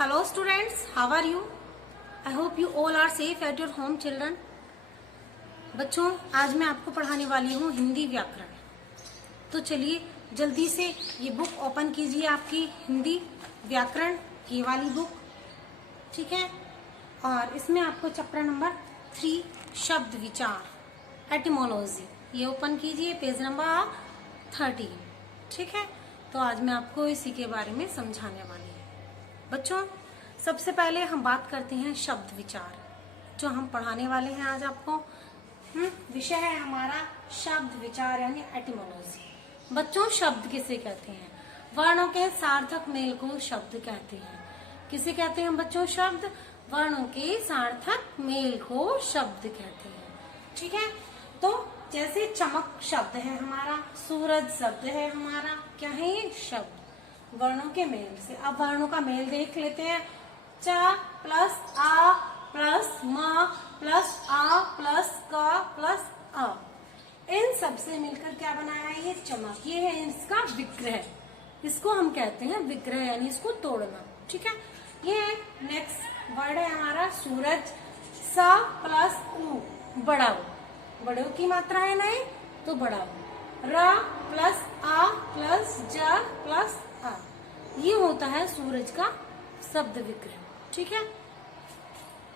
Hello students, how are you? I hope you all are safe at your home children. बच्चों, आज मैं आपको पढ़ाने वाली हूँ हिंदी व्याकरण। तो चलिए जल्दी से ये बुक ओपन कीजिए, आपकी हिंदी व्याकरण ये वाली बुक, ठीक है। और इसमें आपको चैप्टर नंबर 3 शब्द विचार एटिमोलॉजी ये ओपन कीजिए, पेज नंबर 13, ठीक है। तो आज मैं आपको इसी के बारे में समझाने वाली हूँ। बच्चों, सबसे पहले हम बात करते हैं शब्द विचार, जो हम पढ़ाने वाले हैं आज आपको। विषय है हमारा शब्द विचार यानी एटिमोलॉजी। बच्चों, शब्द किसे कहते हैं? वर्णों के सार्थक मेल को शब्द कहते हैं। किसे कहते हैं बच्चों? शब्द। वर्णों के सार्थक मेल को शब्द कहते हैं, ठीक है। तो जैसे चमक शब्द है हमारा, सूरज शब्द है हमारा, क्या है ये? शब्द। वर्णों के मेल से। अब वर्णों का मेल देख लेते हैं। च प्लस आ प्लस म प्लस आ प्लस क प्लस अ, इन सब से मिलकर क्या बनाया है? ये चमक। ये है इसका विग्रह। इसको हम कहते हैं विग्रह यानी इसको तोड़ना, ठीक है। ये नेक्स्ट वर्ड है हमारा सूरज। स प्लस उ, बड़ा उ, बड़े उ की मात्रा है नहीं तो बड़ा उ। र प्लस आ प्लस ज प्लस आ, ये होता है सूरज का शब्द विग्रह, ठीक है।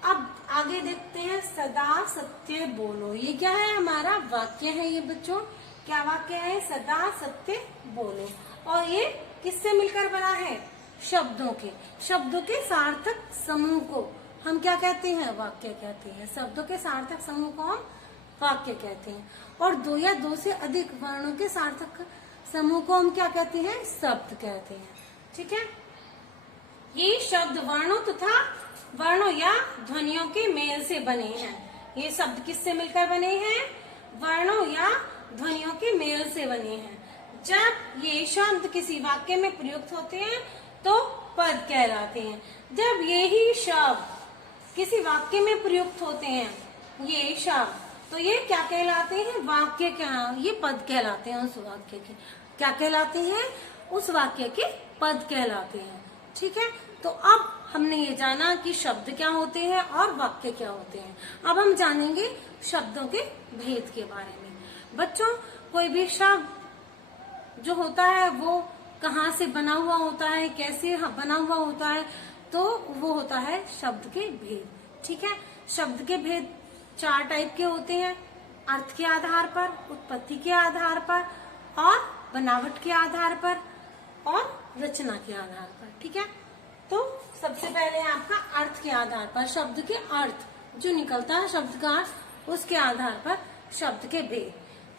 अब आगे देखते हैं सदा सत्य बोलो। ये क्या है? हमारा वाक्य है ये बच्चों। क्या वाक्य है? सदा सत्य बोलो। और ये किससे मिलकर बना है? शब्दों के। शब्दों के सार्थक समूह को हम क्या कहते हैं? वाक्य कहते हैं। शब्दों के सार्थक समूह को हम वाक्य कहते हैं। और दो या दो से अधिक वर्णों के सार्थक समूह को हम क्या कहते हैं? शब्द कहते हैं, ठीक है। ये शब्द वर्णों तथा वर्णों या ध्वनियों के मेल से बने हैं। ये शब्द किससे मिलकर बने हैं? वर्णों या ध्वनियों के मेल से बने हैं। जब ये शब्द किसी वाक्य में प्रयुक्त होते हैं तो पद कहलाते हैं। जब यही शब्द किसी वाक्य में प्रयुक्त होते हैं, ये शब्द, तो ये क्या कहलाते हैं? वाक्य। क्या? ये पद कहलाते हैं। उस वाक्य के क्या कहलाते हैं? उस वाक्य के पद कहलाते हैं, ठीक है। तो अब हमने ये जाना कि शब्द क्या होते हैं और वाक्य क्या होते हैं। अब हम जानेंगे शब्दों के भेद के बारे में। बच्चों, कोई भी शब्द जो होता है वो कहाँ से बना हुआ होता है, कैसे बना हुआ होता है, तो वो होता है शब्द के भेद, ठीक है। शब्द के भेद 4 टाइप के होते हैं। अर्थ के आधार पर, उत्पत्ति के आधार पर, और बनावट के आधार पर, और रचना के आधार पर, ठीक है। तो सबसे पहले आपका अर्थ के आधार पर, शब्द के अर्थ जो निकलता है शब्द का अर्थ, उसके आधार पर शब्द के भेद।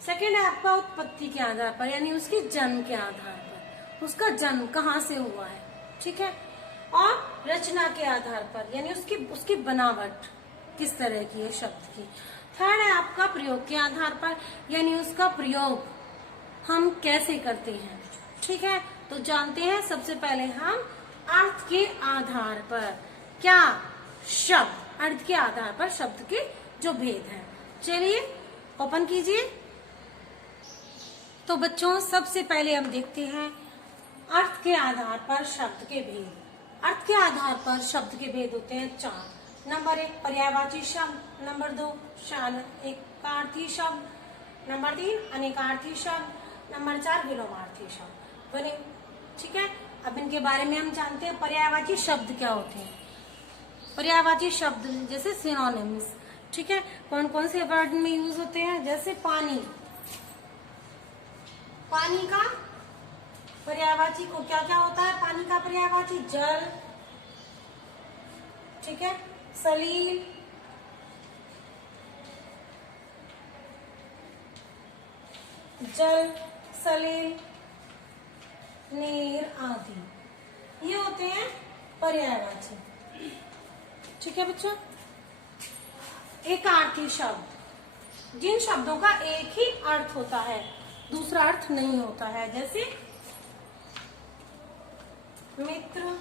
सेकंड है आपका उत्पत्ति के आधार पर, यानी उसके जन्म के आधार पर, उसका जन्म कहाँ से हुआ है, ठीक है। और रचना के आधार पर, यानी उसकी बनावट किस तरह की है शब्द की। थर्ड है आपका प्रयोग के आधार पर, यानी उसका प्रयोग हम कैसे करते हैं, ठीक है। तो जानते हैं सबसे पहले हम अर्थ के आधार पर। क्या? शब्द। अर्थ के आधार पर शब्द के जो भेद हैं। चलिए ओपन कीजिए। तो बच्चों, सबसे पहले हम देखते हैं अर्थ के आधार पर शब्द के भेद। अर्थ के आधार पर शब्द के भेद होते हैं 4। नंबर 1 पर्यायवाची शब्द, नंबर 2 एकार्थी शब्द, नंबर 3 अनेकार्थी शब्द, नंबर 4 विलोमार्थी शब्द बने, ठीक है। अब इनके बारे में हम जानते हैं। पर्यायवाची शब्द क्या होते हैं? पर्यायवाची शब्द जैसे सिनोनिम्स, ठीक है। कौन कौन से वर्ड में यूज होते हैं? जैसे पानी। पानी का पर्यायवाची को क्या क्या होता है? पानी का पर्यायवाची जल, ठीक है। सलील, जल, सलील, नीर आदि, ये होते हैं पर्यायवाची, ठीक है बच्चों। एकार्थी शब्द, जिन शब्दों का एक ही अर्थ होता है, दूसरा अर्थ नहीं होता है, जैसे मित्र,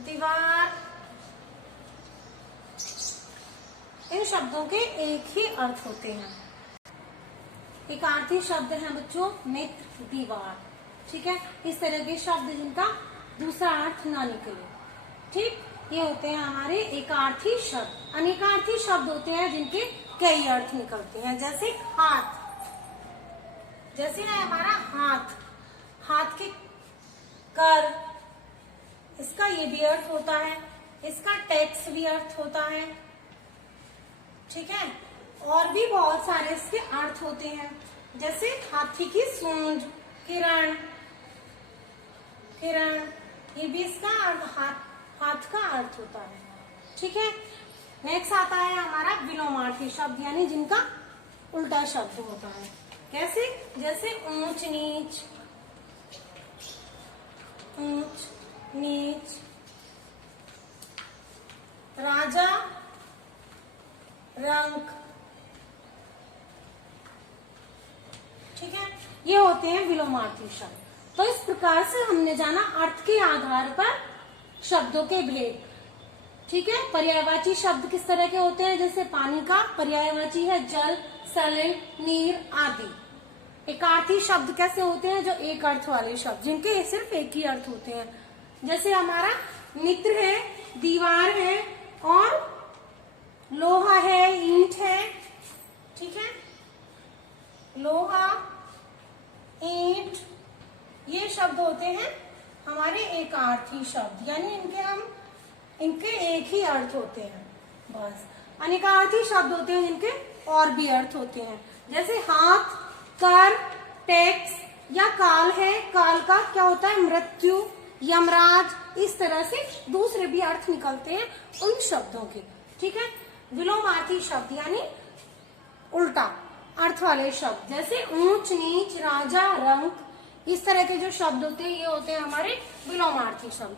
दीवार, इन शब्दों के एक ही अर्थ होते हैं। एकार्थी शब्द हैं बच्चों मित्र, दीवार, ठीक है। इस तरह के शब्द जिनका दूसरा अर्थ ना निकले। ठीक, ये होते हैं हमारे एकार्थी शब्द। अनेकार्थी शब्द होते हैं जिनके कई अर्थ निकलते हैं, जैसे हाथ। जैसे है हमारा हाथ, हाथ के कर, इसका ये भी अर्थ होता है, इसका टैक्स भी अर्थ होता है। ठीक है, और भी बहुत सारे इसके अर्थ होते हैं, जैसे हाथी की सूंड, किरण, किरण, ये भी इसका अर्थ हाथ का अर्थ होता है। ठीक है, नेक्स्ट आता है हमारा विलोमार्थी शब्द, यानी जिनका उल्टा शब्द होता है। कैसे? जैसे ऊंच नीच, ऊंच नीच, राजा रंक। ठीक है, ये होते हैं विलोमार्थी शब्द। तो इस प्रकार से हमने जाना अर्थ के आधार पर शब्दों के भेद। ठीक है, पर्यायवाची शब्द किस तरह के होते हैं? जैसे पानी का पर्यायवाची है जल, सलिल, नीर आदि। एकार्थी शब्द कैसे होते हैं? जो एक अर्थ वाले शब्द, जिनके सिर्फ एक ही अर्थ होते हैं। जैसे हमारा मित्र है, दीवार है, और लोहा है, ईंट है। ठीक है, लोहा, ईंट, ये शब्द होते हैं हमारे एकार्थी शब्द, यानी इनके एक ही अर्थ होते हैं बस। अनेकार्थी शब्द होते हैं जिनके और भी अर्थ होते हैं, जैसे हाथ, कर, टैक्स या काल है। काल का क्या होता है? मृत्यु, यमराज। इस तरह से दूसरे भी अर्थ निकलते हैं उन शब्दों के। ठीक है, विलोमार्थी शब्द यानी उल्टा अर्थ वाले शब्द, जैसे ऊंच नीच, राजा रंक, इस तरह के जो शब्द होते हैं ये होते हैं हमारे विलोमार्थी शब्द।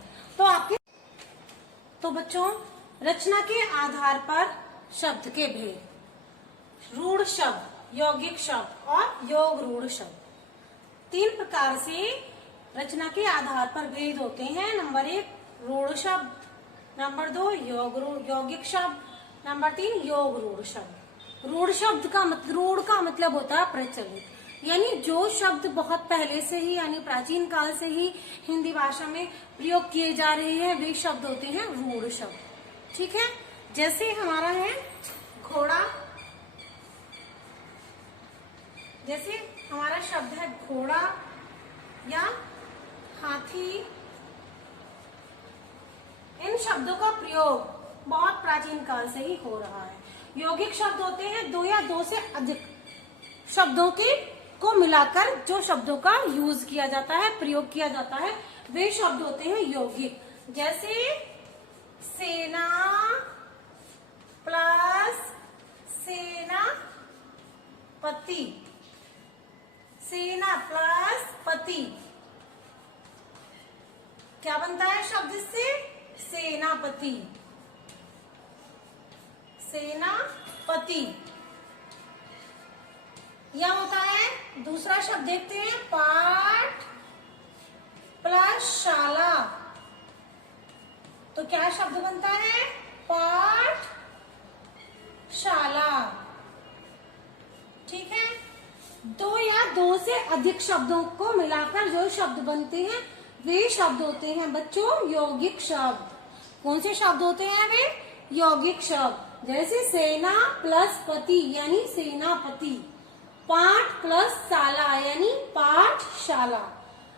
तो बच्चों, रचना के आधार पर शब्द के भेद। रूढ़ शब्द, यौगिक शब्द और योग रूढ़ शब्द, तीन प्रकार से रचना के आधार पर भेद होते हैं। नंबर 1 रूढ़ शब्द, नंबर 2 यौगिक शब्द, नंबर 3 योग रूढ़ शब्द। रूढ़ का मतलब होता है प्रचलित, यानी जो शब्द बहुत पहले से ही, यानी प्राचीन काल से ही हिंदी भाषा में प्रयोग किए जा रहे हैं, वे शब्द होते हैं रूढ़ शब्द। ठीक है, जैसे हमारा है घोड़ा, जैसे हमारा शब्द है घोड़ा या हाथी। इन शब्दों का प्रयोग बहुत प्राचीन काल से ही हो रहा है। यौगिक शब्द होते हैं 2 या 2 से अधिक शब्दों को मिलाकर जो शब्दों का यूज किया जाता है, प्रयोग किया जाता है, वे शब्द होते हैं यौगिक। जैसे सेना प्लस सेनापति, सेना प्लस पति, क्या बनता है शब्द इससे? सेनापति, सेनापति। या होता है दूसरा शब्द, देखते हैं, पाठ प्लस शाला, तो क्या शब्द बनता है? पाठ शाला। ठीक है, 2 या 2 से अधिक शब्दों को मिलाकर जो शब्द बनते हैं वे शब्द होते हैं बच्चों यौगिक शब्द। कौन से शब्द होते हैं वे? यौगिक शब्द। जैसे सेना प्लस पति यानी सेनापति, पाठ प्लस शाला यानी पाठशाला।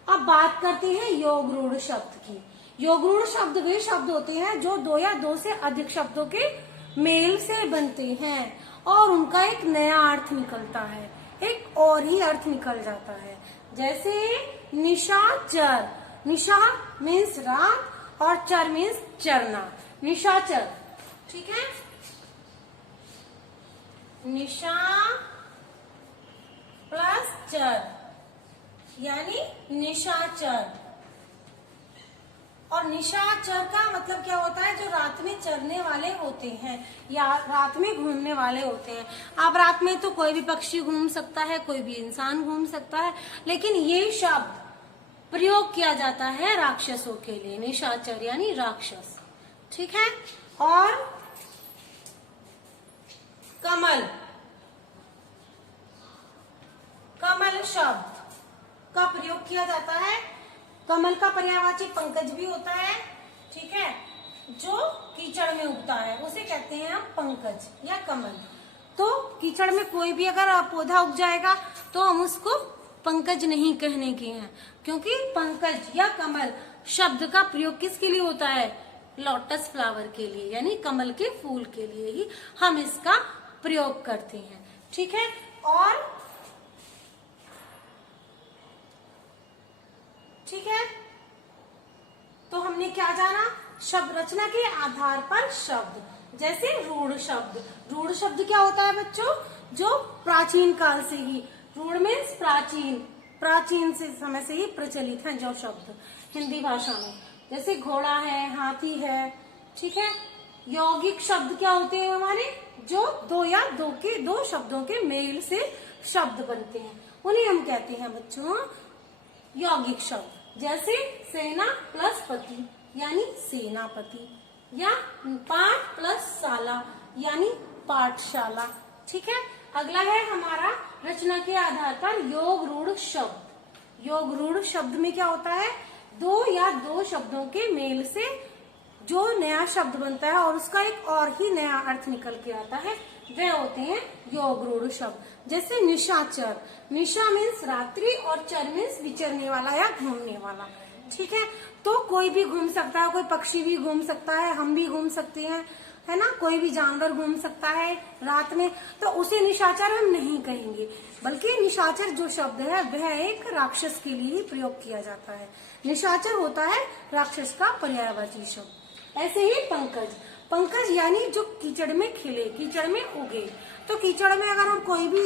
अब बात करते हैं योग रूढ़ शब्द की। योग रूढ़ शब्द वे शब्द होते हैं जो 2 या 2 से अधिक शब्दों के मेल से बनते हैं और उनका एक नया अर्थ निकलता है, एक और ही अर्थ निकल जाता है। जैसे निशाचर, निशा मीन्स रात और चर मीन्स चरना, निशाचर। ठीक है, निशा प्लस चर यानी निशाचर। और निशाचर का मतलब क्या होता है? जो रात में चरने वाले होते हैं या रात में घूमने वाले होते हैं। अब रात में तो कोई भी पक्षी घूम सकता है, कोई भी इंसान घूम सकता है, लेकिन ये शब्द प्रयोग किया जाता है राक्षसों के लिए, निशाचर यानी राक्षस। ठीक है, और कमल, कमल शब्द का प्रयोग किया जाता है कमल का पर्यायवाची पंकज भी होता है, ठीक है, जो कीचड़ में उगता है उसे कहते हैं हम पंकज या कमल। तो कीचड़ में कोई भी अगर पौधा उग जाएगा तो हम उसको पंकज नहीं कहने के हैं, क्योंकि पंकज या कमल शब्द का प्रयोग किसके लिए होता है? लोटस फ्लावर के लिए, यानी कमल के फूल के लिए ही हम इसका प्रयोग करते हैं, ठीक है। और ठीक है, तो हमने क्या जाना? शब्द रचना के आधार पर शब्द, जैसे रूढ़ शब्द। रूढ़ शब्द क्या होता है बच्चों? जो प्राचीन काल से ही, रूढ़ मीन्स प्राचीन, प्राचीन से समय से ही प्रचलित है जो शब्द हिंदी भाषा में, जैसे घोड़ा है, हाथी है, ठीक है। यौगिक शब्द क्या होते हैं हमारे? जो दो या दो शब्दों के मेल से शब्द बनते हैं, उन्हें हम कहते हैं बच्चों यौगिक शब्द। जैसे सेना प्लस पति यानी सेनापति, या पाठ प्लस शाला यानी पाठशाला, ठीक है। अगला है हमारा रचना के आधार पर योग रूढ़ शब्द। योग रूढ़ शब्द में क्या होता है? दो शब्दों के मेल से जो नया शब्द बनता है और उसका एक और ही नया अर्थ निकल के आता है, वे होते हैं योग रूढ़ शब्द। जैसे निशाचर, निशा मीन्स रात्रि और चर मीन्स विचरने वाला या घूमने वाला, ठीक है। तो कोई भी घूम सकता है, कोई पक्षी भी घूम सकता है, हम भी घूम सकते हैं, है ना, कोई भी जानवर घूम सकता है रात में, तो उसे निशाचर हम नहीं कहेंगे, बल्कि निशाचर जो शब्द है वह एक राक्षस के लिए ही प्रयोग किया जाता है। निशाचर होता है राक्षस का पर्यायवाची शब्द। ऐसे ही पंकज, पंकज यानी जो कीचड़ में खिले, कीचड़ में उगे। तो कीचड़ में अगर हम कोई भी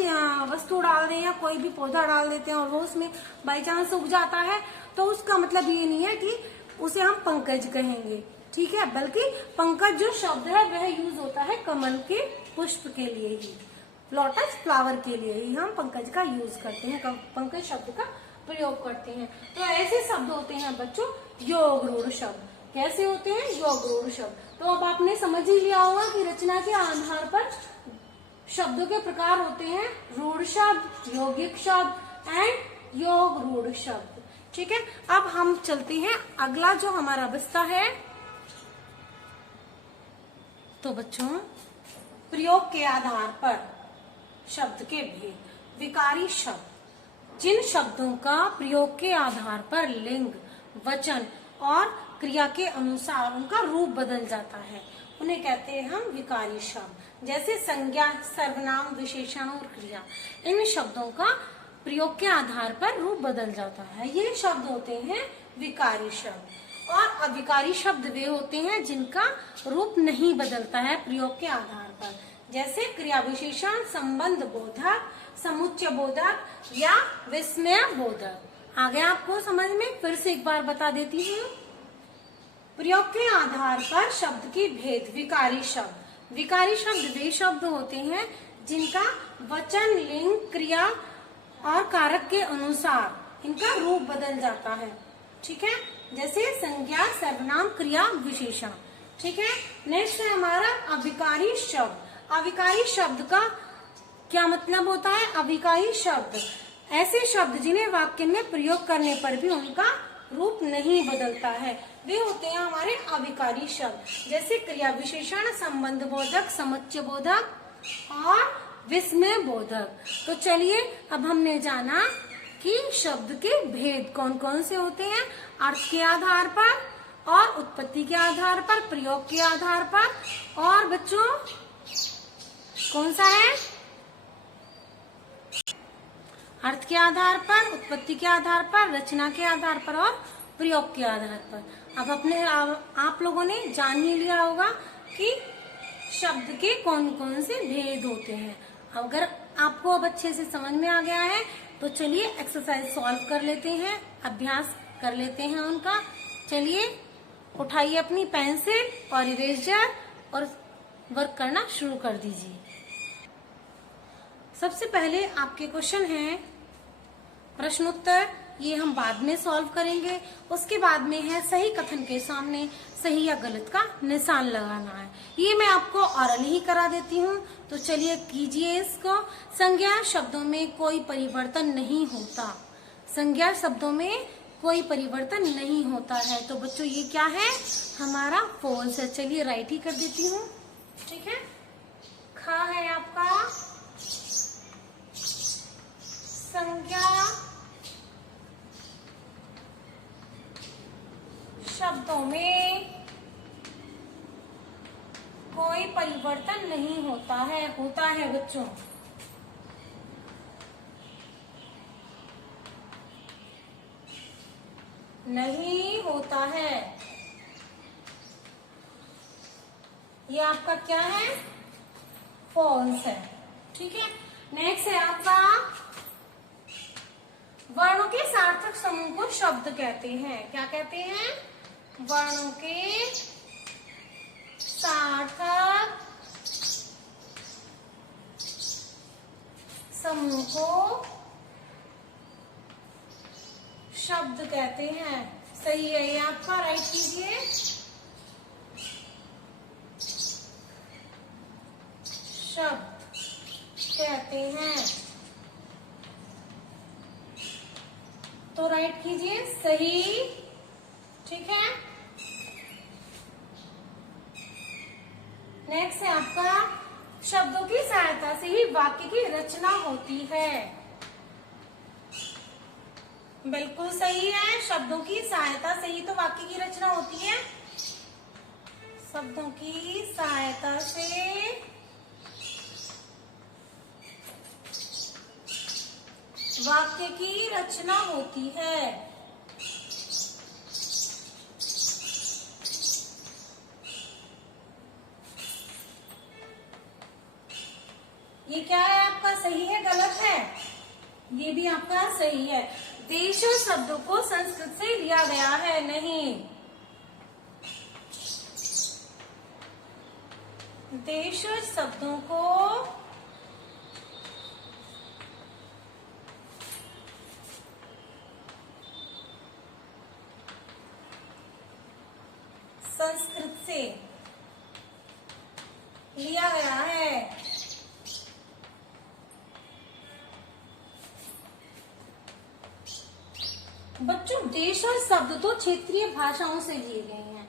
वस्तु डाल दें या कोई भी पौधा डाल देते हैं और वो उसमें बाई चांस उग जाता है, तो उसका मतलब ये नहीं है कि उसे हम पंकज कहेंगे, ठीक है, बल्कि पंकज जो शब्द है वह यूज होता है कमल के पुष्प के लिए ही, लोटस फ्लावर के लिए ही हम पंकज का यूज करते हैं, पंकज शब्द का प्रयोग करते हैं। तो ऐसे शब्द होते हैं बच्चों योग रूढ़ शब्द। कैसे होते हैं? योग रूढ़ शब्द। तो अब आपने समझ ही लिया होगा कि रचना के आधार पर शब्दों के प्रकार होते हैं रूढ़ शब्द, यौगिक शब्द एंड योग रूढ़ शब्द, ठीक है। अब हम चलते हैं अगला जो हमारा बस्ता है। तो बच्चों प्रयोग के आधार पर शब्द के भेद। विकारी शब्द, जिन शब्दों का प्रयोग के आधार पर लिंग, वचन और क्रिया के अनुसार उनका रूप बदल जाता है, उन्हें कहते हैं हम विकारी शब्द। जैसे संज्ञा, सर्वनाम, विशेषण और क्रिया, इन शब्दों का प्रयोग के आधार पर रूप बदल जाता है, ये शब्द होते हैं विकारी शब्द। और अविकारी शब्द वे होते हैं जिनका रूप नहीं बदलता है प्रयोग के आधार पर, जैसे क्रिया विशेषण, संबंध बोधक, समुच्चय बोधक या विस्मय बोधक। आगे आपको समझ में फिर से एक बार बता देती हूँ। प्रयोग के आधार पर शब्द की भेद। विकारी शब्द, विकारी शब्द वे शब्द होते हैं जिनका वचन, लिंग, क्रिया और कारक के अनुसार इनका रूप बदल जाता है, ठीक है, जैसे संज्ञा, सर्वनाम, क्रिया, विशेषण, ठीक है। नेक्स्ट है हमारा अविकारी शब्द। अविकारी शब्द का क्या मतलब होता है? अविकारी शब्द ऐसे शब्द जिन्हें वाक्य में प्रयोग करने पर भी उनका रूप नहीं बदलता है, वे होते हैं हमारे अविकारी शब्द। जैसे क्रिया विशेषण, संबंध बोधक, समुच्चय बोधक और विस्मय बोधक। तो चलिए अब हमने जाना कि शब्द के भेद कौन कौन से होते हैं, अर्थ के आधार पर और उत्पत्ति के आधार पर, प्रयोग के आधार पर, और बच्चों कौन सा है? अर्थ के आधार पर, उत्पत्ति के आधार पर, रचना के आधार पर और प्रयोग के आधार पर। अब आप लोगों ने जान ही लिया होगा कि शब्द के कौन कौन से भेद होते हैं। अगर आपको अब अच्छे से समझ में आ गया है तो चलिए एक्सरसाइज सॉल्व कर लेते हैं, अभ्यास कर लेते हैं उनका। चलिए उठाइए अपनी पेंसिल और इरेजर और वर्क करना शुरू कर दीजिए। सबसे पहले आपके क्वेश्चन हैं प्रश्नोत्तर, ये हम बाद में सॉल्व करेंगे। उसके बाद में है सही कथन के सामने सही या गलत का निशान लगाना है, ये मैं आपको ऑरल ही करा देती हूँ। तो चलिए कीजिए इसको। संज्ञा शब्दों में कोई परिवर्तन नहीं होता, संज्ञा शब्दों में कोई परिवर्तन नहीं होता है। तो बच्चों ये क्या है, हमारा फॉल्स है। चलिए राइट ही कर देती हूँ, ठीक है। खा है आपका संज्ञा शब्दों में कोई परिवर्तन नहीं होता है। होता है बच्चों, नहीं होता है। ये आपका क्या है, फॉल्स है, ठीक है। नेक्स्ट है आपका वर्णों के सार्थक समूह को शब्द कहते हैं। क्या कहते हैं, वर्णों के सार्थक समूह को शब्द कहते हैं। सही है ये आपका, राइट कीजिए। शब्द कहते हैं, तो राइट कीजिए, सही, ठीक है। नेक्स्ट है आपका शब्दों की सहायता से ही वाक्य की रचना होती है। बिल्कुल सही है, शब्दों की सहायता से ही तो वाक्य की रचना होती है। शब्दों की सहायता से वाक्य की रचना होती है। ये क्या है आपका, सही है गलत है, ये भी आपका सही है। देशज शब्दों को संस्कृत से लिया गया है, नहीं। देशज शब्दों को संस्कृत से लिया गया है। बच्चों देशज शब्द तो क्षेत्रीय भाषाओं से लिए गए हैं,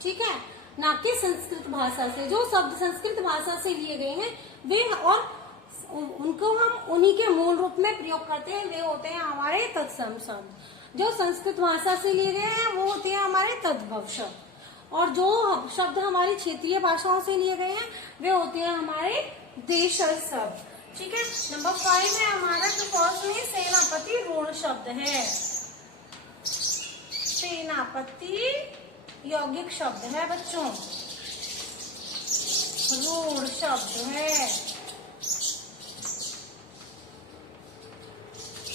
ठीक है, ना कि संस्कृत भाषा से। जो शब्द संस्कृत भाषा से लिए गए हैं वे, और उनको हम उन्हीं के मूल रूप में प्रयोग करते हैं, वे होते हैं हमारे तत्सम शब्द। जो संस्कृत भाषा से लिए गए हैं वो होते हैं हमारे तद्भव शब्द, और जो शब्द हमारी क्षेत्रीय भाषाओं से लिए गए हैं वे होते हैं हमारे देशज शब्द, ठीक है। नंबर 5 है हमारा जो फर्स्ट में सेनापति रूढ़ शब्द है। सेनापति यौगिक शब्द है बच्चों, रूढ़ शब्द है,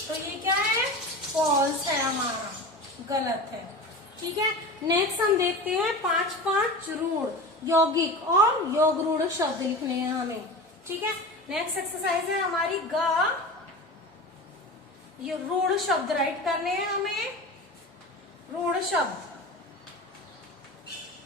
तो ये क्या है, फॉल्स है हमारा, गलत है, ठीक है। नेक्स्ट हम देखते हैं 5 रूढ़ यौगिक और योग रूढ़ शब्द लिखने हैं हमें, ठीक है। नेक्स्ट एक्सरसाइज है हमारी ये रूढ़ शब्द राइट करने हैं हमें। रूढ़ शब्द,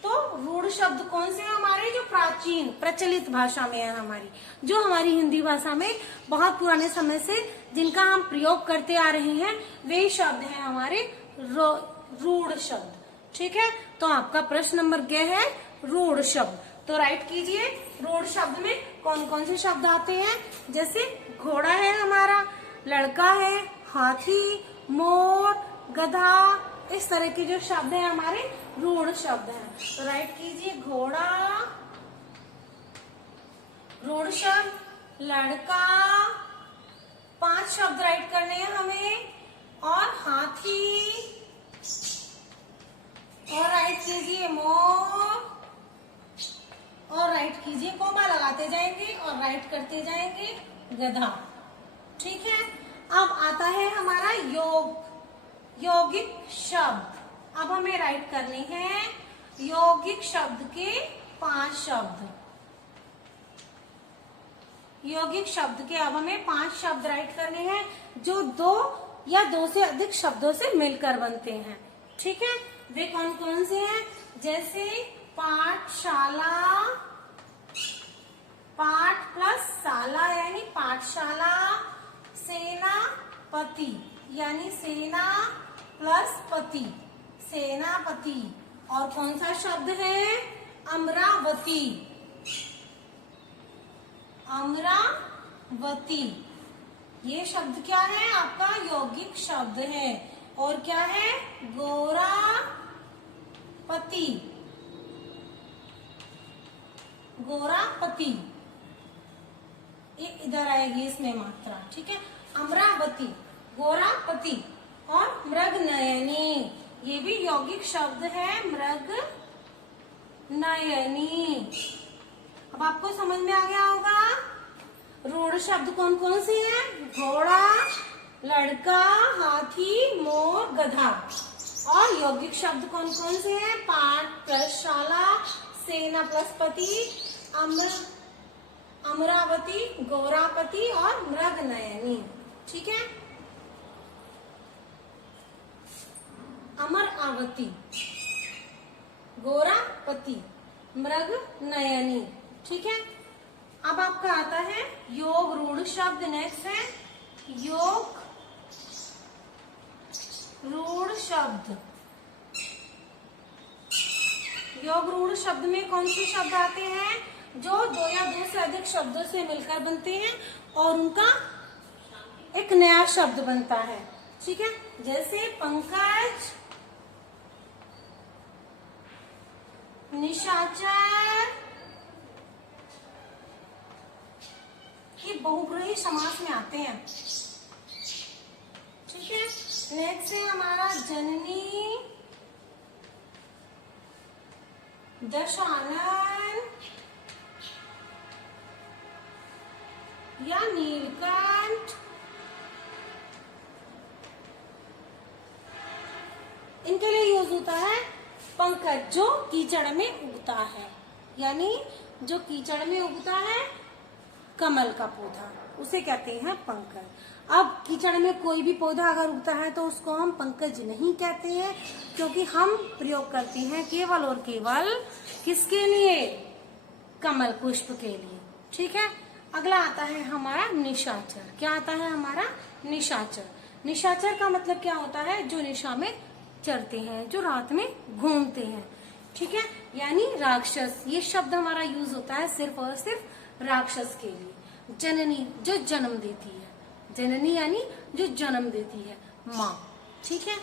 तो रूढ़ शब्द कौन से हैं हमारे, जो प्राचीन प्रचलित भाषा में है हमारी, जो हमारी हिंदी भाषा में बहुत पुराने समय से जिनका हम प्रयोग करते आ रहे हैं, वे शब्द हैं हमारे रूढ़ शब्द, ठीक है। तो आपका प्रश्न नंबर क्या है, रूढ़ शब्द, तो राइट कीजिए। रूढ़ शब्द में कौन कौन से शब्द आते हैं, जैसे घोड़ा है हमारा, लड़का है, हाथी, मोर, गधा, इस तरह के जो शब्द हैं हमारे रूढ़ शब्द हैं। तो राइट कीजिए, घोड़ा रूढ़ शब्द, लड़का 5 शब्द राइट करने हैं हमें, और हाथी, और राइट कीजिए मोर, और राइट कीजिए, कोमा लगाते जाएंगे और राइट करते जाएंगे गधा, ठीक है। अब आता है हमारा यौगिक शब्द। अब हमें राइट करने हैं यौगिक शब्द के 5 शब्द। यौगिक शब्द के अब हमें 5 शब्द राइट करने हैं जो 2 या 2 से अधिक शब्दों से मिलकर बनते हैं, ठीक है। वे कौन कौन से हैं, जैसे पाठशाला, पाठ प्लस शाला यानी पाठशाला, सेनापति यानी सेना प्लस पति, सेनापति। और कौन सा शब्द है? अमरावती, अमरावती। ये शब्द क्या है? आपका यौगिक शब्द है। और क्या है? गोरापति, गोरापति। ये इधर आएगी इसमें मात्रा, ठीक है। अमरावती, गोरापति और मृगनयनी, ये भी यौगिक शब्द है, मृगनयनी। अब आपको समझ में आ गया होगा रूढ़ शब्द कौन कौन से हैं? घोड़ा, लड़का, हाथी, मोर, गधा। और यौगिक शब्द कौन कौन से हैं? पाठ प्लस शाला, सेना प्लस पति, अमरावती, गोरापति और मृगनयनी, ठीक है। अमरावती, गोरापति, मृगनयनी, ठीक है। अब आपका आता है योग रूढ़ शब्द। नेक्स्ट है योग रूढ़ शब्द। योग रूढ़ शब्द में कौन से शब्द आते हैं? जो दो या दो से अधिक शब्दों से मिलकर बनते हैं और उनका एक नया शब्द बनता है, ठीक है। जैसे पंकज, निशाचर, ये बहुब्रीहि समास में आते हैं, ठीक है। नेक्स्ट है हमारा जननी, दशानन या नीलकंठ। इनके लिए यूज होता है पंकज, जो कीचड़ में उगता है, यानी जो कीचड़ में उगता है कमल का पौधा, उसे कहते हैं पंकज। अब कीचड़ में कोई भी पौधा अगर उगता है तो उसको हम पंकज नहीं कहते हैं, क्योंकि हम प्रयोग करते हैं केवल और केवल किसके लिए? कमल पुष्प के लिए, ठीक है। अगला आता है हमारा निशाचर। क्या आता है हमारा? निशाचर। निशाचर का मतलब क्या होता है? जो निशा में चरते हैं, जो रात में घूमते हैं, ठीक है, यानी राक्षस। ये शब्द हमारा यूज होता है सिर्फ और सिर्फ राक्षस के लिए। जननी, जो जन्म देती है, जननी यानी जो जन्म देती है, माँ, ठीक है।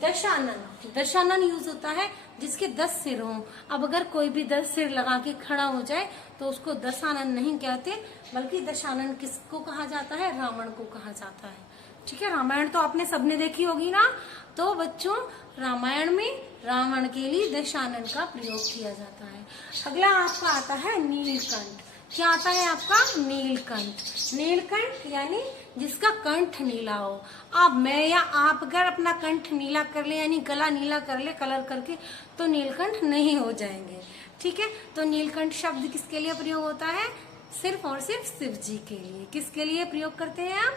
दशानन, दशानन यूज होता है जिसके 10 सिर हों। अब अगर कोई भी 10 सिर लगा के खड़ा हो जाए तो उसको दशानन नहीं कहते, बल्कि दशानन किसको कहा जाता है? रावण को कहा जाता है, ठीक है। रामायण तो आपने सबने देखी होगी ना, तो बच्चों रामायण में रावण के लिए दशानन का प्रयोग किया जाता है। अगला आपका आता है नीलकंठ। क्या आता है आपका? नीलकंठ। नीलकंठ यानी जिसका कंठ नीला हो। अब मैं या आप अगर अपना कंठ नीला कर ले, यानी गला नीला कर ले कलर करके, तो नीलकंठ नहीं हो जाएंगे, ठीक है। तो नीलकंठ शब्द किसके लिए प्रयोग होता है? सिर्फ और सिर्फ शिव जी के लिए। किसके लिए प्रयोग करते हैं आप?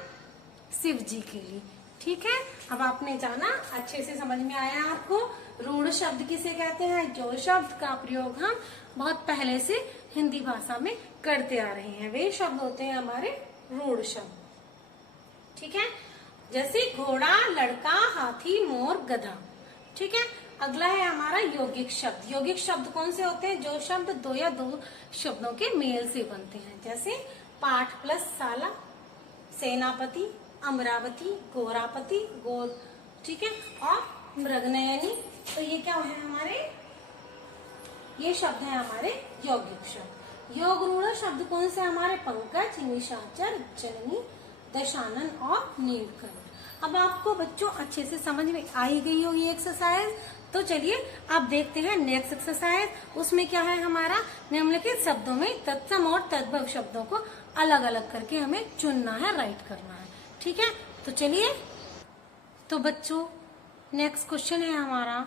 शिव जी के लिए, ठीक है। अब आपने जाना, अच्छे से समझ में आया आपको रूढ़ शब्द किसे कहते हैं? जो शब्द का प्रयोग हम बहुत पहले से हिंदी भाषा में करते आ रहे हैं, वे शब्द होते हैं हमारे रूढ़ शब्द, ठीक है। जैसे घोड़ा, लड़का, हाथी, मोर, गधा, ठीक है। अगला है हमारा यौगिक शब्द। यौगिक शब्द कौन से होते हैं? जो शब्द दो या दो शब्दों के मेल से बनते हैं। जैसे पाठ प्लस शाला, सेनापति, अमरावती, गोरापति, गोर, ठीक है, और मृगनयनी। तो ये क्या है हमारे? ये शब्द है हमारे यौगिक शब्द। योग रूढ़ शब्द कौन से हमारे? पंकज, निशाचर, जननी, दशानन और नीलकंठ। अब आपको बच्चों अच्छे से समझ में आई गई हो ये एक्सरसाइज, तो चलिए अब देखते हैं नेक्स्ट एक्सरसाइज। उसमें क्या है हमारा? निम्नलिखित शब्दों में तत्सम और तद्भव शब्दों को अलग अलग करके हमें चुनना है, राइट करना है, ठीक है। तो चलिए, तो बच्चों नेक्स्ट क्वेश्चन है हमारा,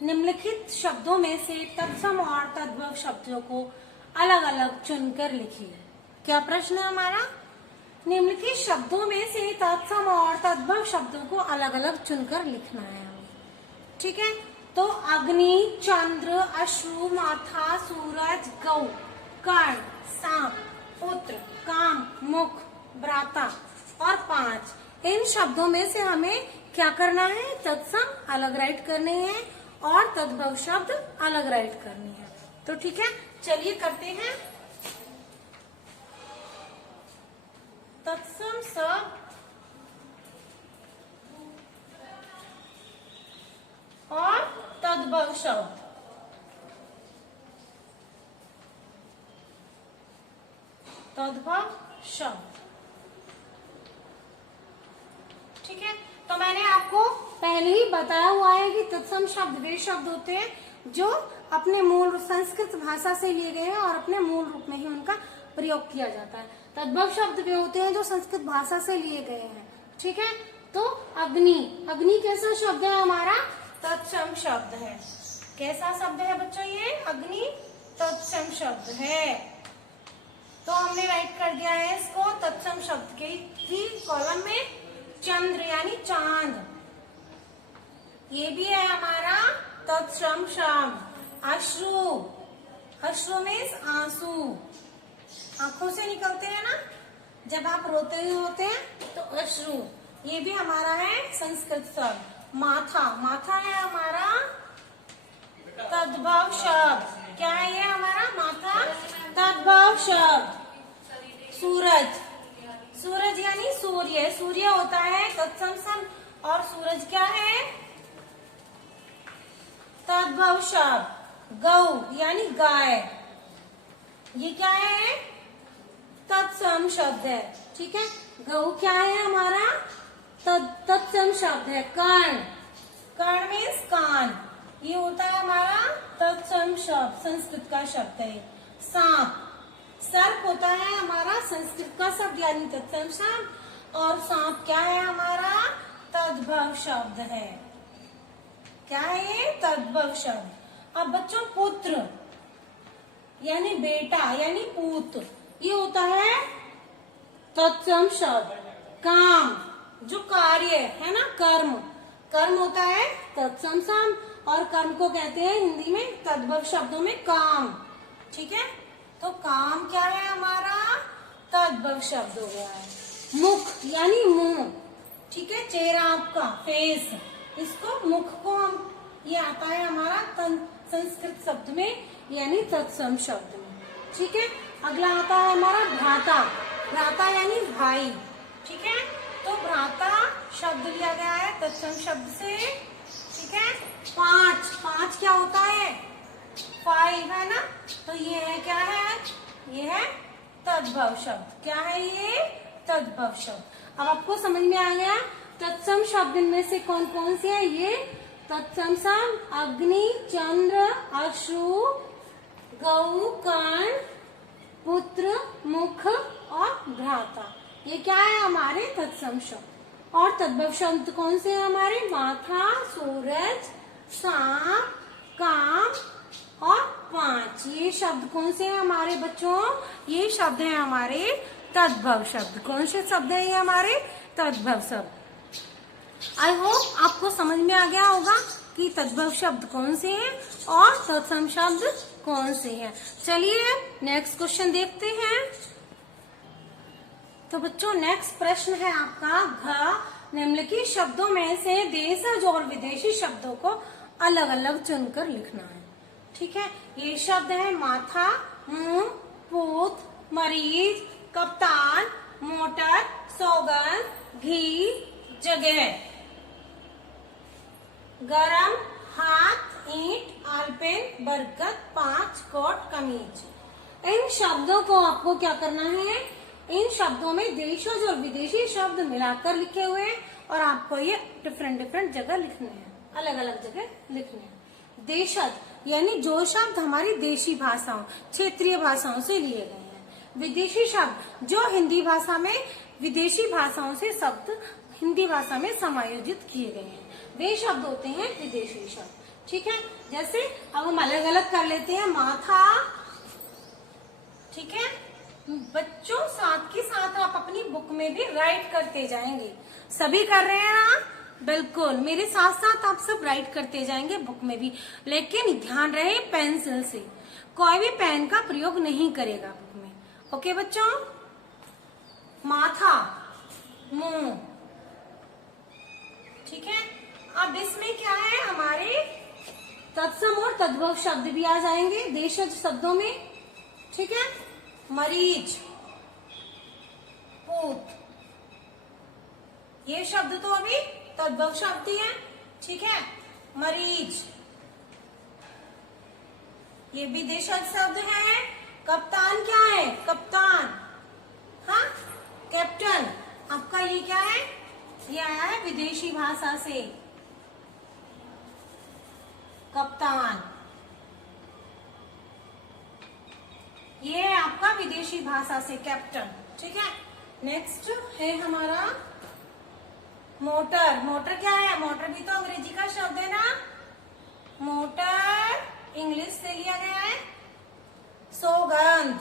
निम्नलिखित शब्दों में से तत्सम और तद्भव शब्दों को अलग अलग चुनकर लिखिए। क्या प्रश्न है हमारा? निम्नलिखित शब्दों में से तत्सम और तद्भव शब्दों को अलग अलग चुनकर लिखना है, ठीक है। तो अग्नि, चंद्र, अश्रु, माथा, सूरज, गौ, कर्ण, सांप, पुत्र, काम, मुख, भ्राता और 5, इन शब्दों में से हमें क्या करना है, तत्सम अलग राइट करने हैं और तद्भव शब्द अलग राइट करनी है। तो ठीक है, चलिए करते हैं। तत्सम शब्द और तद्भव शब्द। तद्भव शब्द, ठीक है। तो मैंने आपको पहले ही बताया हुआ है कि तत्सम शब्द वे शब्द होते हैं जो अपने मूल संस्कृत भाषा से लिए गए हैं और अपने मूल रूप में ही उनका प्रयोग किया जाता है। तद्भव शब्द वे होते हैं जो संस्कृत भाषा से लिए गए हैं, ठीक है। तो अग्नि, अग्नि कैसा शब्द है हमारा, तत्सम शब्द है। कैसा शब्द है बच्चों ये, अग्नि तत्सम शब्द है। तो हमने राइट कर दिया है इसको तत्सम शब्द के कॉलम में। चंद्र यानी चांद, ये भी है हमारा तत्सम शब्द। अश्रु, अश्रु मीन्स आंसू, आंखों से निकलते हैं ना जब आप रोते हुए होते हैं, तो अश्रु ये भी हमारा है संस्कृत शब्द। माथा, माथा है हमारा तद्भव शब्द। क्या है ये हमारा माथा, तद्भव शब्द। सूरज, सूरज यानी सूर्य, सूर्य होता है तत्सम शब्द और सूरज क्या है, तद्भव शब्द। गौ यानी गाय, ये क्या है, तत्सम शब्द है, ठीक है। गौ क्या है हमारा, तत्सम शब्द है। कर्ण, कर्ण मीन्स कान, ये होता है हमारा तत्सम शब्द, संस्कृत का शब्द है। सांप, सर्प होता है हमारा संस्कृत का शब्द यानी तत्सम शब्द, और सांप क्या है हमारा, तद्भव शब्द है। क्या है ये, तद्भव शब्द। अब बच्चों पुत्र यानी बेटा यानी पूत, ये होता है तत्सम शब्द। काम, जो कार्य है ना, कर्म, कर्म होता है तत्सम शब्द और कर्म को कहते हैं हिंदी में तद्भव शब्दों में काम, ठीक है। तो काम क्या है हमारा, तद्भव शब्द हो गया है। मुख यानी मुंह, ठीक है, चेहरा आपका फेस, इसको मुख को हम, ये आता है हमारा संस्कृत शब्द में यानी तत्सम शब्द में, ठीक है। अगला आता है हमारा भ्राता, भ्राता यानी भाई, ठीक है। तो भ्राता शब्द लिया गया है तत्सम शब्द से, ठीक है। पांच, पांच क्या होता है, 5 है ना, तो ये है क्या है, ये है तद्भव शब्द। क्या है ये, तद्भव शब्द। अब आपको समझ में आ गया तत्सम शब्द में से कौन कौन से है। ये तत्सम शब्द अग्नि, चंद्र, अश्रु, गौ, कर्ण, पुत्र, मुख और भ्राता, ये क्या है हमारे तत्सम शब्द। और तद्भव शब्द कौन से है हमारे, माथा, सूरज, सांप, काम और 5, ये शब्द कौन से हैं हमारे बच्चों, ये शब्द हैं हमारे तद्भव शब्द। कौन से शब्द है ये हमारे, तद्भव शब्द। आई होप आपको समझ में आ गया होगा कि तद्भव शब्द कौन से हैं और तत्सम शब्द कौन से हैं। चलिए नेक्स्ट क्वेश्चन देखते हैं। तो बच्चों नेक्स्ट प्रश्न है आपका, घ निम्नलिखित शब्दों में से देशज और विदेशी शब्दों को अलग अलग चुनकर लिखना है, ठीक है। ये शब्द है माथा, मुंह, पूत, मरीज, कप्तान, मोटर, सौगंध, घी, जगह, गरम, हाथ, ईंट, आलपेन, बरगद, 5, कोट, कमीज। इन शब्दों को आपको क्या करना है, इन शब्दों में देशज और विदेशी शब्द मिलाकर लिखे हुए हैं और आपको ये डिफरेंट डिफरेंट जगह लिखने हैं, अलग अलग जगह लिखने हैं। देशज यानी जो शब्द हमारी देशी भाषाओं, क्षेत्रीय भाषाओं से लिए गए हैं। विदेशी शब्द जो हिंदी भाषा में विदेशी भाषाओं से शब्द हिंदी भाषा में समायोजित किए गए हैं, वे शब्द होते हैं विदेशी शब्द, ठीक है। जैसे अब हम अलग अलग कर लेते हैं, माथा, ठीक है। बच्चों साथ के साथ आप अपनी बुक में भी राइट करते जाएंगे, सभी कर रहे हैं ना, बिल्कुल मेरे साथ साथ आप सब राइट करते जाएंगे बुक में भी, लेकिन ध्यान रहे पेंसिल से, कोई भी पेन का प्रयोग नहीं करेगा बुक में, ओके बच्चों। माथा, मुंह, ठीक है। अब इसमें क्या है, हमारे तत्सम और तद्भव शब्द भी आ जाएंगे देशज शब्दों में। ठीक है, मरीज, पूत, ये शब्द तो अभी तद्भव शब्द ही है। ठीक है, मरीज, ये भी देशज शब्द है। कप्तान क्या है, कप्तान, हाँ कैप्टन। आपका ये क्या है, ये आया है विदेशी भाषा से, कप्तान, ये है आपका विदेशी भाषा से कैप्टन। ठीक है, नेक्स्ट है हमारा मोटर। मोटर क्या है, मोटर भी तो अंग्रेजी का शब्द है ना। मोटर इंग्लिश से लिया गया है। सौगंध,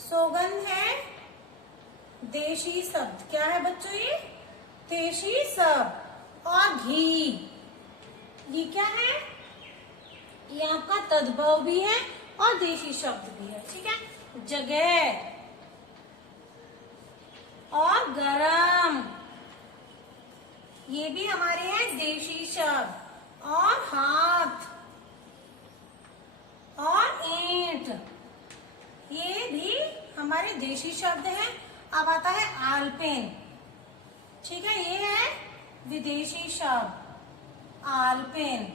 सौगंध है देशी शब्द। क्या है बच्चों, ये देशी शब्द। और घी, घी क्या है, ये आपका तद्भव भी है और देशी शब्द भी है। ठीक है, जगह और गरम, ये भी हमारे हैं देशी शब्द। और हाथ और ईंट, ये भी हमारे देशी शब्द हैं। अब आता है आलपेन। ठीक है, ये है विदेशी शब्द आलपेन।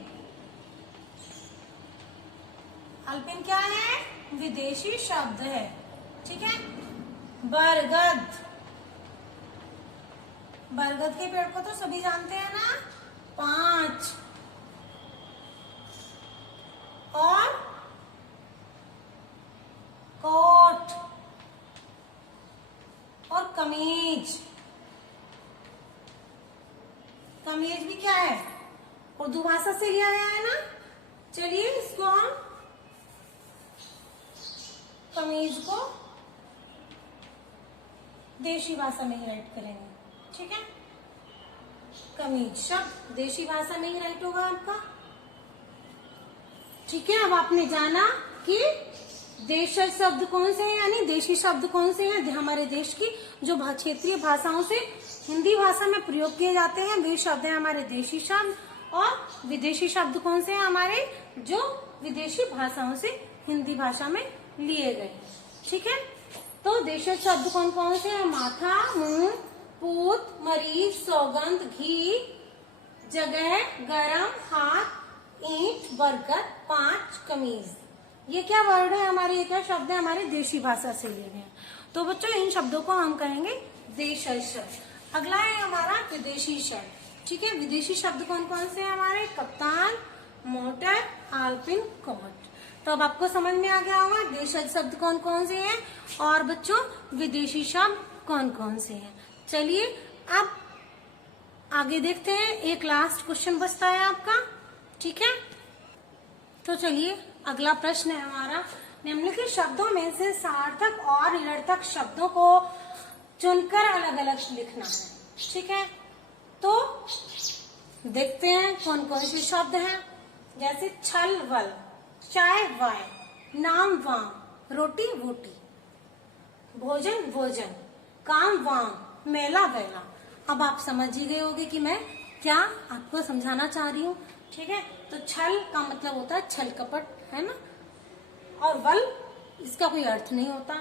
आलपेन क्या है, विदेशी शब्द है। ठीक है, बरगद, बरगद के पेड़ को तो सभी जानते हैं ना, 5। और कोट और कमीज, कमीज भी क्या है, उर्दू भाषा से लिया गया है ना। चलिए इसको हम कमीज को देशी भाषा में ही राइट करेंगे। ठीक है, कमीज शब्द देशी भाषा में ही राइट होगा आपका। ठीक है, अब आपने जाना कि देशज शब्द कौन से हैं, यानी देशी शब्द कौन से हैं। हमारे देश की जो क्षेत्रीय भाषाओं से हिंदी भाषा में प्रयोग किए जाते हैं वे शब्द हैं हमारे देशी शब्द। और विदेशी शब्द कौन से हैं, हमारे जो विदेशी भाषाओं से हिंदी भाषा में लिए गए। ठीक है, तो देशज शब्द कौन कौन से हैं, माथा, मुंह, पूत, मरीज, सौगंध, घी, जगह, गरम, हाथ, ईंट, बरगद, 5, कमीज। ये क्या वर्ड है हमारे, ये क्या शब्द है हमारे देशी भाषा से लिए गए। तो बच्चों इन शब्दों को हम कहेंगे देशज शब्द। अगला है हमारा विदेशी शब्द। ठीक है, विदेशी शब्द कौन कौन से हैं हमारे, कप्तान, मोटर, आलपिन, कोट। तो अब आपको समझ में आ गया होगा देशज शब्द कौन कौन से हैं और बच्चों विदेशी शब्द कौन कौन से हैं। चलिए अब आगे देखते हैं, एक लास्ट क्वेश्चन बचता है आपका। ठीक है, तो चलिए अगला प्रश्न है हमारा, निम्नलिखित शब्दों में से सार्थक और निरर्थक शब्दों को चुनकर अलग अलग लिखना है। ठीक है, तो देखते हैं कौन कौन से शब्द हैं। जैसे छल वल, चाय वाय, नाम वाम, रोटी वोटी, भोजन भोजन, काम वाम, मेला वेला। अब आप समझ ही गए होंगे कि मैं क्या आपको समझाना चाह रही हूँ। ठीक है, तो छल का मतलब होता है छल कपट, है ना। और वल इसका कोई अर्थ नहीं होता।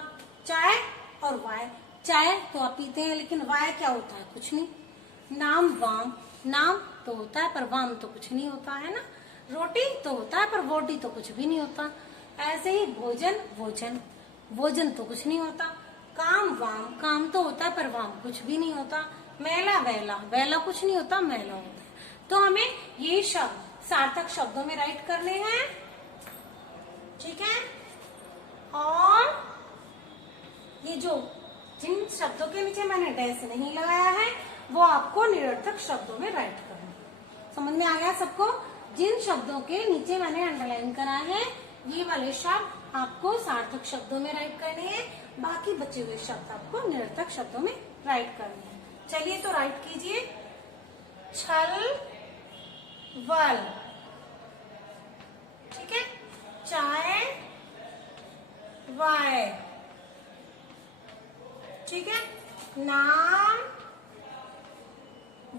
चाय और वाय, चाय तो आप पीते हैं लेकिन वाय क्या होता है, कुछ नहीं। नाम वाम, नाम तो होता है पर वाम तो कुछ नहीं होता है ना। रोटी तो होता है पर वोटी तो कुछ भी नहीं होता। ऐसे ही भोजन भोजन, भोजन तो कुछ नहीं होता। काम वाम, काम तो होता है पर वाम कुछ भी नहीं होता। मेला वेला, वेला कुछ नहीं होता, मेला होता है। तो हमें ये शब्द सार्थक शब्दों में राइट करने हैं। ठीक है, और ये जो जिन शब्दों के नीचे मैंने डैश नहीं लगाया है वो आपको निरर्थक शब्दों में राइट करना है। समझ में आ गया सबको। जिन शब्दों के नीचे मैंने अंडरलाइन करा है ये वाले शब्द आपको सार्थक शब्दों में राइट करने हैं, बाकी बचे हुए शब्द आपको निरर्थक शब्दों में राइट करने हैं। चलिए तो राइट कीजिए, छल वल, ठीक है, चाय वाय, ठीक है, नाम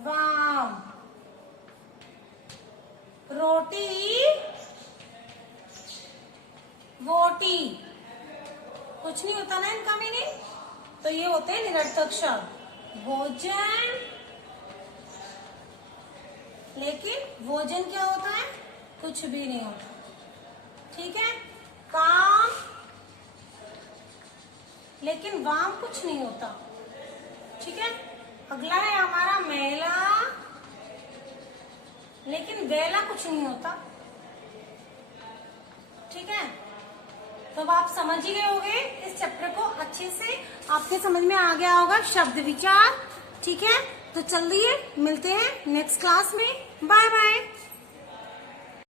वाम, रोटी, वोटी। कुछ नहीं होता ना इनका मीनिंग, तो ये होते हैं निरर्थक शब्द। भोजन, लेकिन भोजन क्या होता है? कुछ भी नहीं होता। ठीक है। काम, लेकिन वाम कुछ नहीं होता। ठीक है। अगला है हमारा मेला, लेकिन बेला कुछ नहीं होता। ठीक है। तो अब आप समझ ही गए होंगे इस चैप्टर को अच्छे से, आपके समझ में आ गया होगा शब्द विचार। ठीक है। तो चलिए मिलते हैं नेक्स्ट क्लास में। Bye bye.